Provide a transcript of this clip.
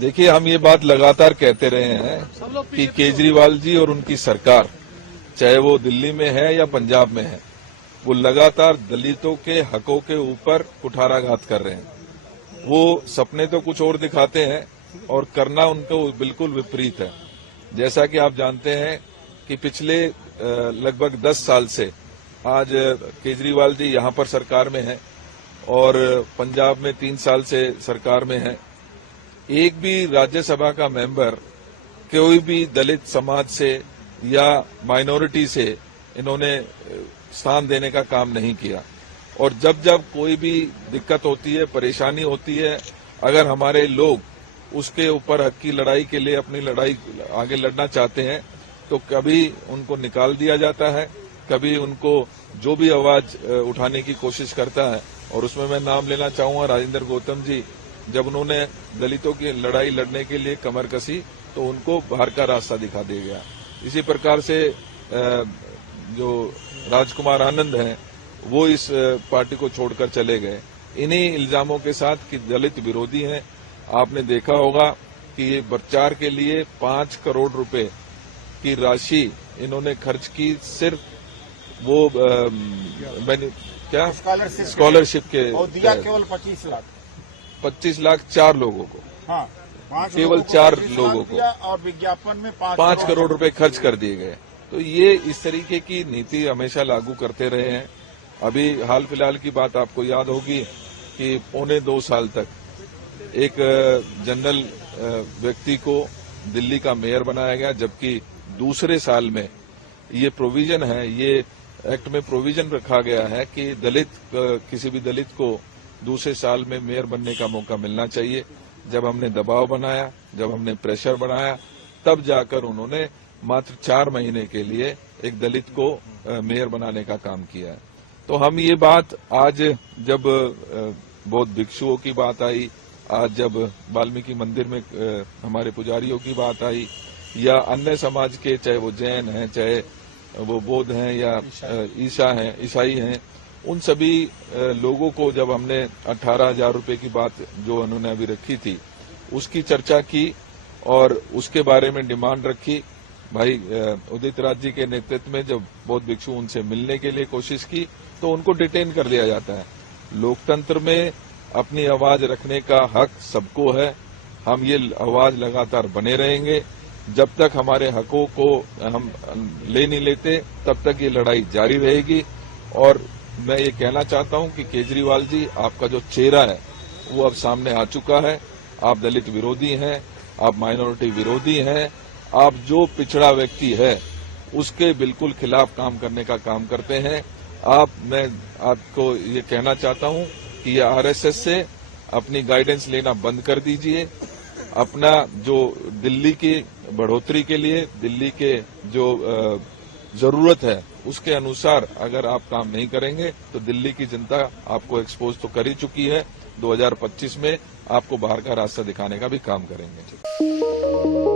देखिए, हम ये बात लगातार कहते रहे हैं कि केजरीवाल जी और उनकी सरकार, चाहे वो दिल्ली में है या पंजाब में है, वो लगातार दलितों के हकों के ऊपर कुठाराघात कर रहे हैं। वो सपने तो कुछ और दिखाते हैं और करना उनको बिल्कुल विपरीत है। जैसा कि आप जानते हैं कि पिछले लगभग 10 साल से आज केजरीवाल जी यहां पर सरकार में हैं और पंजाब में 3 साल से सरकार में हैं। एक भी राज्यसभा का मेंबर कोई भी दलित समाज से या माइनॉरिटी से इन्होंने स्थान देने का काम नहीं किया। और जब जब कोई भी दिक्कत होती है, परेशानी होती है, अगर हमारे लोग उसके ऊपर हक की लड़ाई के लिए अपनी लड़ाई आगे लड़ना चाहते हैं तो कभी उनको निकाल दिया जाता है, कभी उनको जो भी आवाज उठाने की कोशिश करता है। और उसमें मैं नाम लेना चाहूंगा राजेंद्र गौतम जी, जब उन्होंने दलितों की लड़ाई लड़ने के लिए कमर कसी तो उनको बाहर का रास्ता दिखा दिया गया। इसी प्रकार से जो राजकुमार आनंद हैं वो इस पार्टी को छोड़कर चले गए इन्हीं इल्जामों के साथ कि दलित विरोधी हैं। आपने देखा होगा कि ये प्रचार के लिए 5 करोड़ रुपए की राशि इन्होंने खर्च की, सिर्फ वो क्या स्कॉलरशिप के, और दिया केवल 25 लाख 4 लोगों को। हाँ, केवल 4 लोगों को और विज्ञापन में 5 करोड़ रुपए खर्च कर दिए गए। तो ये इस तरीके की नीति हमेशा लागू करते रहे हैं। अभी हाल फिलहाल की बात आपको याद होगी कि 1.25 साल तक एक जनरल व्यक्ति को दिल्ली का मेयर बनाया गया, जबकि दूसरे साल में ये प्रोविजन है, ये एक्ट में प्रोविजन रखा गया है कि किसी भी दलित को दूसरे साल में मेयर बनने का मौका मिलना चाहिए। जब हमने दबाव बनाया, जब हमने प्रेशर बनाया, तब जाकर उन्होंने मात्र 4 महीने के लिए एक दलित को मेयर बनाने का काम किया है। तो हम ये बात आज जब बौद्ध भिक्षुओं की बात आई, आज जब वाल्मीकि मंदिर में हमारे पुजारियों की बात आई, या अन्य समाज के, चाहे वो जैन हैं, चाहे वो बौद्ध हैं या ईसाई हैं, उन सभी लोगों को जब हमने 18,000 रुपए की बात जो उन्होंने अभी रखी थी उसकी चर्चा की और उसके बारे में डिमांड रखी। भाई उदित राज जी के नेतृत्व में जब बौद्ध भिक्षु उनसे मिलने के लिए कोशिश की तो उनको डिटेन कर लिया जाता है। लोकतंत्र में अपनी आवाज रखने का हक सबको है। हम ये आवाज लगातार बने रहेंगे जब तक हमारे हकों को हम ले नहीं लेते, तब तक ये लड़ाई जारी रहेगी। और मैं ये कहना चाहता हूं कि केजरीवाल जी, आपका जो चेहरा है वो अब सामने आ चुका है। आप दलित विरोधी हैं, आप माइनॉरिटी विरोधी हैं, आप जो पिछड़ा व्यक्ति है उसके बिल्कुल खिलाफ काम करने का काम करते हैं। मैं आपको ये कहना चाहता हूं कि ये आरएसएस से अपनी गाइडेंस लेना बंद कर दीजिए। अपना जो दिल्ली की बढ़ोतरी के लिए, दिल्ली के जो जरूरत है उसके अनुसार अगर आप काम नहीं करेंगे तो दिल्ली की जनता आपको एक्सपोज तो कर ही चुकी है। 2025 में आपको बाहर का रास्ता दिखाने का भी काम करेंगे।